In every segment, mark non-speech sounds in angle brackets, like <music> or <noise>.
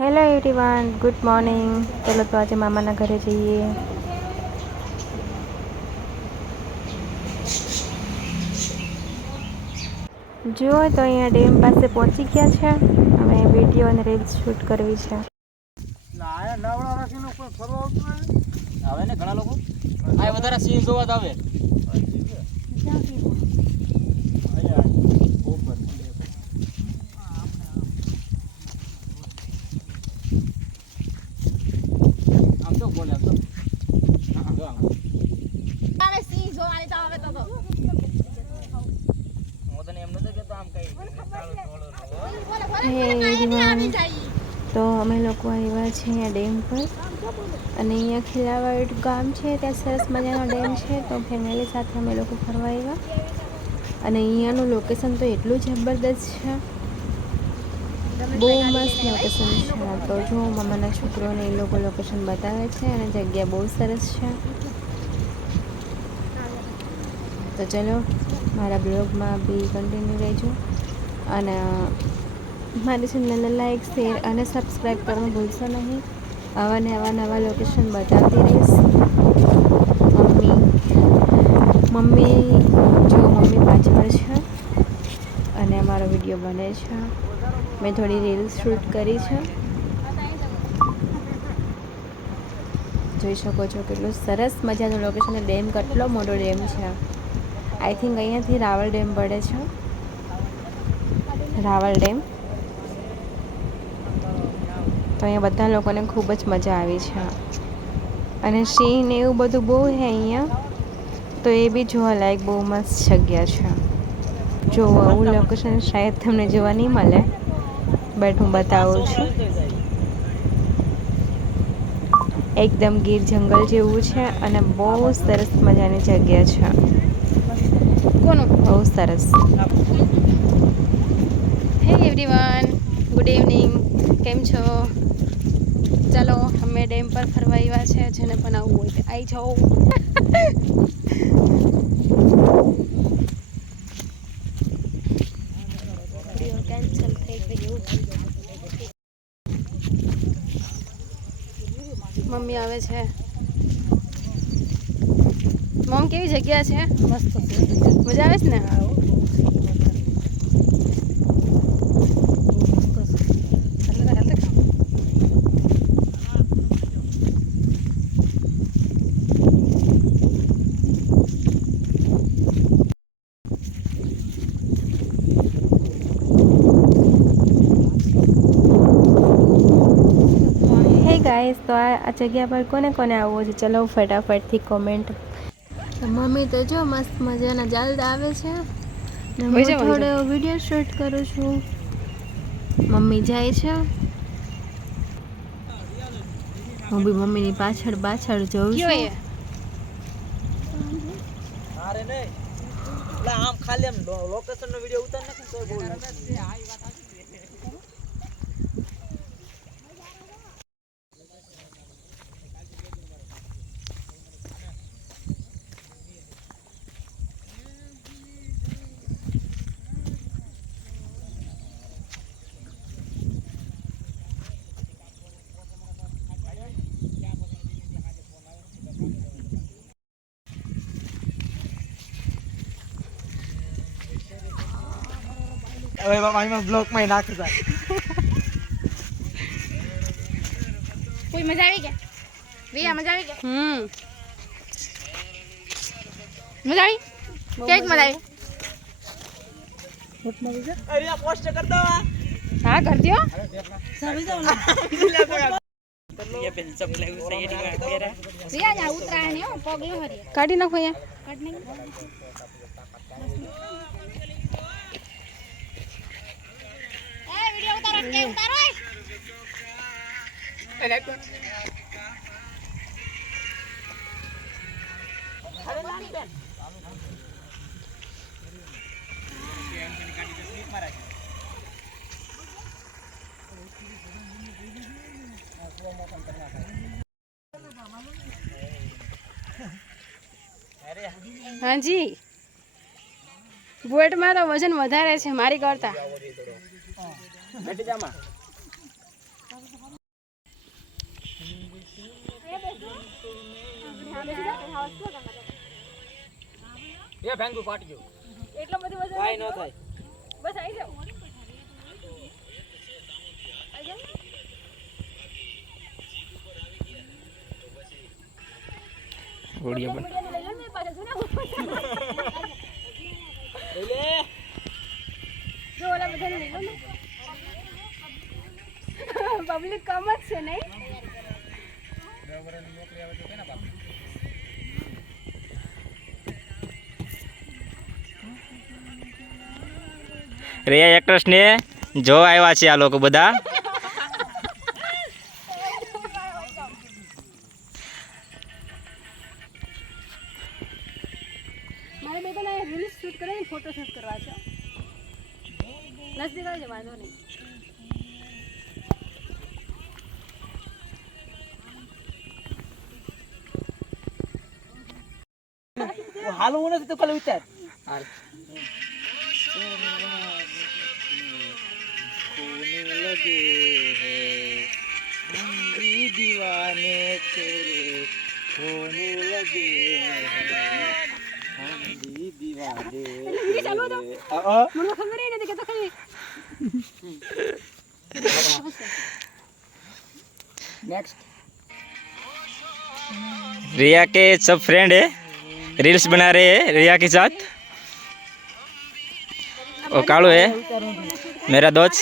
Hello everyone good morning ચલો તો આજે મામાના ઘરે જઈએ. જુઓ તો અહીંયા ડેમ પાસે પહોંચી ગયા છે. અમે વીડિયો અને રીલ્સ શૂટ કરવી છે. આયા નવડા કોઈ ફરવા આવતું આવે ને ઘણા લોકો? આ વધારે સીન જોવા જ આવે અહીંયા ઉપર. આમ તો બોલે આમ તો હા, જો આમ. તારે સિંહ જોવાની તો હવે તો તો. હું તને એમ નતો કહેતો આમ કઈ ચાલો થોડો રહો. બોલે, બોલે, હે બોલે, કાંઈ નહીં એવરીવન આવી જાય. તો અમે લોકો આવ્યા છે અહીંયા ડેમ પર. અને અહીંયા ખીલાવાડ ગામ છે, ત્યાં સરસ મજાનો ડેમ છે, તો ફેમિલી સાથે અમે લોકો ફરવા આવ્યા. અને અહીંયાનું લોકેશન તો એટલું જબરદસ્ત છે. બહુ મસ્ત લોકેશન છે. તો જો મામાના છોકરોને એ લોકો લોકેશન બતાવે છે અને જગ્યા બહુ સરસ છે. તો ચલો, મારા બ્લોગમાં બી કન્ટિન્યુ રહેજો. અને મારી ચેનલને લાઈક, શેર અને સબસ્ક્રાઈબ કરવાનું ભૂલશો નહીં. આવા ને આવા નવા લોકેશન બતાવતી રહીશ. મમ્મી મમ્મી, જો મમ્મી પાછળ છે અને અમારો વીડિયો બને છે. મેં થોડી રીલ્સ શૂટ કરી છે. જોઈ શકો છો કેટલું સરસ મજાનું લોકેશન ડેમ કેટલો મોટો ડેમ છે. આઈ થિંક અહીંયાથી રાવલ ડેમ પડે છે. રાવલ ડેમ. તો અહીંયા બધા લોકોને ખૂબ જ મજા આવી છે. અને સિંહ ને એવું બધું બહુ છે અહીંયા, તો એ બી જોવાલાયક બહુ મસ્ત જગ્યા છે. જો આવું લોકેશન શાયદ તમને જોવા નહીં મળે બટ હું બતાવું છું. એકદમ ગીર જંગલ જેવું છે અને બહુ સરસ મજાની જગ્યા છે. બહુ સરસ. હે એવરીવન ગુડ ઇવનિંગ કેમ છો? ચાલો અમે ડેમ પર ફરવા આવ્યા છે જેને પણ આવવું હોય તે આવી જાઓ. કેન્સલ થઈ ગયું મમ્મી આવે છે. મમ કેવી જગ્યા છે? મસ્ત મજા આવે છે ને? હે. ગાઈસ તો આ જગ્યા પર કોને કોને આવવું છે? ચલો ફટાફટથી કોમેન્ટ મમ્મી તો જો મસ્ત મજાના જલ્દ આવે છે. હું થોડો વીડિયો શૂટ કરું છું. મમ્મી જાય છે. હું બી મમ્મીની પાછળ પાછળ જોઉં છું. આમ ખાલી આમ લોકેશન નો વીડિયો ઉતાર નાખે તો હવે મારી બ્લોકમાં નાખી જાય. કોઈ મજા આવી ગયા? ભૈયા મજા આવી ગયા? હમ. મજા આવી? કેક મજા આવી. અરે આ પોસ્ટ કર દો <laughs> કાઢી નાખો અહીંયા. હાજી. બુએટમાં તો વજન વધારે છે મારી કરતા. બેટી જામાં એ ભેંગું ફાટી ગયું. એટલો બધો વજન કાઈ ન થાય. બસ આવી જાવ ગોળિયા બન લે. જો ઓલા બધાને લઈ લો ને. પબ્લિક કમ જ છે નહીં? રિયા એક્ટ્રેસને જો આવ્યા છે આ લોકો બધા. तेरे अ, अ, મને ખબર ય નથી કે તો ખાલી रिया के सब फ्रेंड है रील्स बना रहे हैं रिया के साथ। और कालू है, मेरा दोस्त।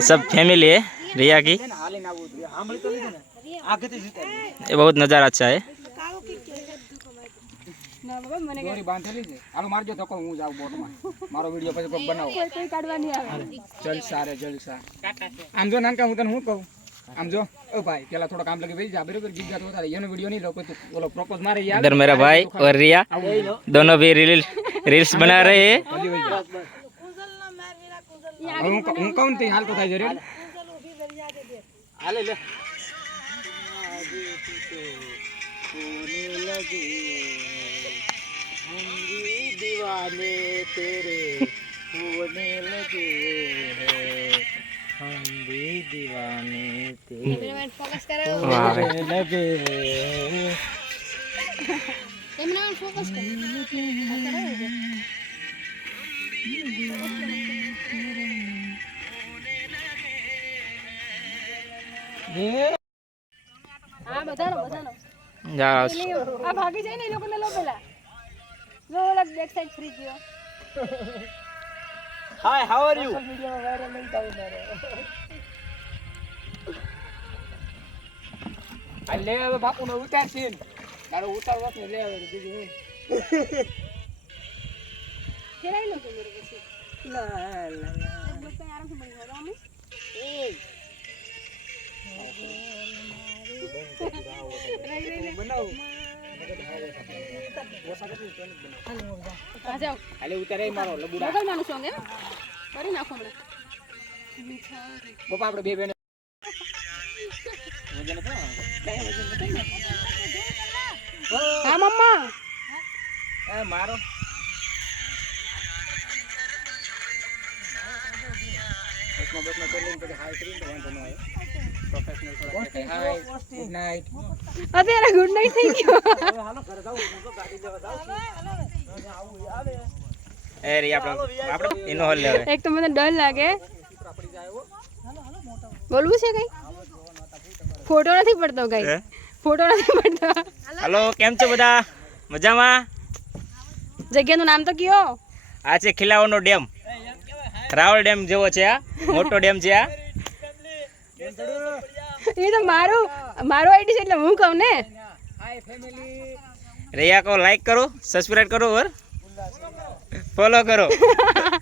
सब फैमिली है रिया की। ये बहुत नज़ारा अच्छा है। ના બાબા મને દોરી બાંધેલી છે હાલો મારજો તો હું જાઉં બોટમાં મારો વિડીયો પછી કોક બનાવો કોઈ કોઈ કાઢવા નહીં આવે જલસા રે જલસા <laughs> આમ જો નાનકા હું તને શું કહું આમ જો ઓ ભાઈ પેલા થોડો કામ લગી બેસી જા બરોબર ગીત ગાતો વધારે એનો વિડીયો નહીં લો કોઈ તું ઓલો પ્રપોઝ મારે યાદ इधर मेरा भाई और रिया दोनों भी रील रील्स बना रहे हैं હું ક- હું કહું ને તે હાલ તો થાય છે રેડી હાલે લે खोने लगे हम भी दीवाने तेरे होने लगे हैं। हम भी दीवाने तेरे होने लगे कैमरामैन फोकस कर। हाँ। बताना बताना जा। अब भागी जाए ना लोगों ने लो पहला જો ઓલા બેક સાઈડ ફ્રી ગયો Hi, how are you? Video viral નહીં થાય મારે. લે હવે બાપુ નો ઉતાર છે તારો ઉતાર વાત ને લે હવે બીજું હું. ફેરાઈ લો પછી. આરામથી બની જાય અમે આ જાઓ હાલે ઉતારે મારો લબુડા બગલમાંનું song એમ? કરી નાખો હમણાં. પપ્પા આપણે બે બેન હા મમ્મા. એ મારો. બસમાં બસમાં કરી લઈને પછી હાય કરીને વાંધો ન આવે. અત્યારે ગુડ નાઇટ થઈ ગયો. એ રે આપણે આપણે એનો હલ લેવે એક તો મને ડર લાગે. બોલવું છે કઈ? ફોટો નથી પડતો કઈ. ફોટો નથી પડતો. હાલો કેમ છો બધા? મજામાં? જગ્યાનું નામ તો કયો? આ છે ખિલાવાનો ડેમ. રાવળ ડેમ જેવો છે આ. મોટો ડેમ છે આ. એ તો મારું મારું આઈડી છે એટલે હું કહું ને. રૈયા કહો લાઈક કરો સબસ્ક્રાઇબ કરો ઓર ફોલો કરો. <laughs>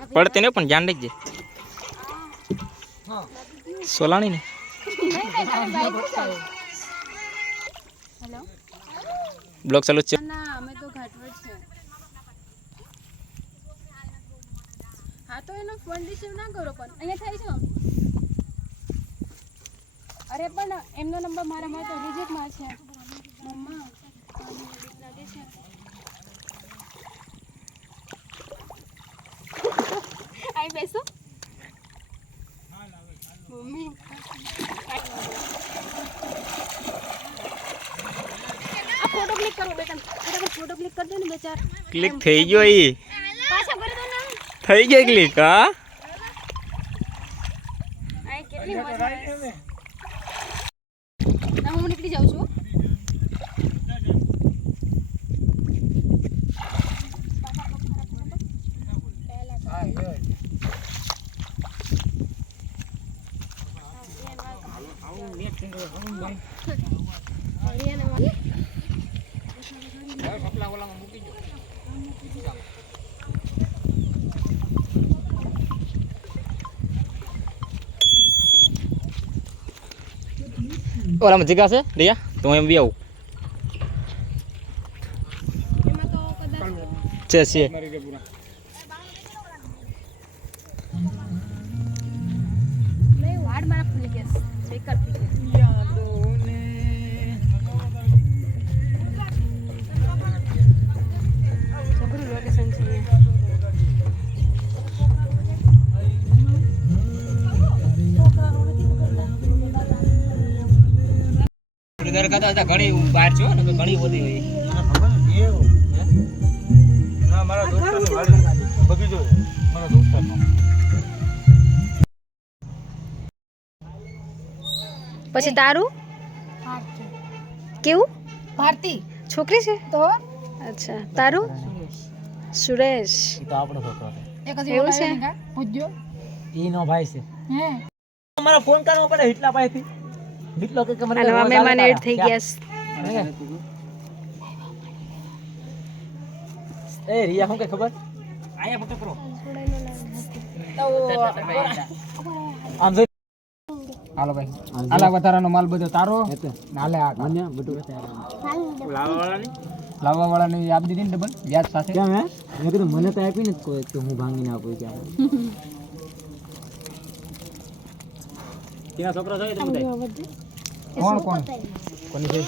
પડતે ને પણ ધ્યાન રાખજે. સોલાણી ને બ્લોક ચાલુ છે. હા, તો એનો ફોન રિસીવ ના કરો પણ. અહીંયા થાય છે અરે, પણ એમનો નંબર મારા તો રિજેક્ટમાં છે. મમ્મા. છે આઈ બેસો? મમ્મી આ ફોટો ક્લિક કરો બેટા. ફટાફટ ફોટો ક્લિક કરી દો ને બે ચાર. ક્લિક થઈ ગયો ઈ. પાછા કરી દો ને થઈ ગઈ ક્લિક હા? કેટલી મજા આવે. ના હું નીકળી જાઉં છું. ઓલામાં જગ્યા છે? રિયા તો એમ બી આવું એમાં તો કદાચ છે છે હતા ઘણી બહાર છો ને ઘણી બધી હોય. ના મારા દોસ્તારનું બગીચો મારા દોસ્તારનો. પછી તારું? કેવું? ભારતી. છોકરી છે? તો? અચ્છા તારું? સુરેશ. તો આપણો છોકરો છે. એક એવું છે? પૂજ્યો? ઈનો ભાઈ છે. હે. મારા ફોન કરવા પડે એટલા પાસેથી. હિટલો કે મને અને મહેમાન એડ થઈ ગયા છે. એ રિયા શું કે ખબર? આયા ફોટો કરો. આમ જો હાલો ભાઈ. આલા વધારાનો માલ બધો તારો. નાલે આ. મને બધું લાવવા વાળાને આપી દીધી ને ડબલ? વ્યાજ સાથે? કેમ હે? મેં કીધું મને તો આપી ને કોઈ કે હું ભાંગીને આપું કે ત્યાં છોકરો છે તો બધા કોણ કોણ? કોની છે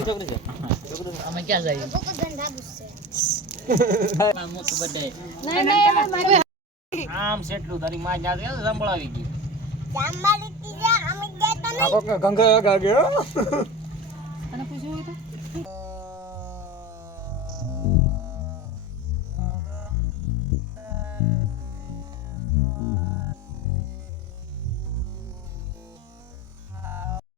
છોકરી છે અમે ક્યાં જઈએ આમ સેટલું તારી માં જાતે સંભળાવી ગયું ગંગા અને પૂછ્યું તો?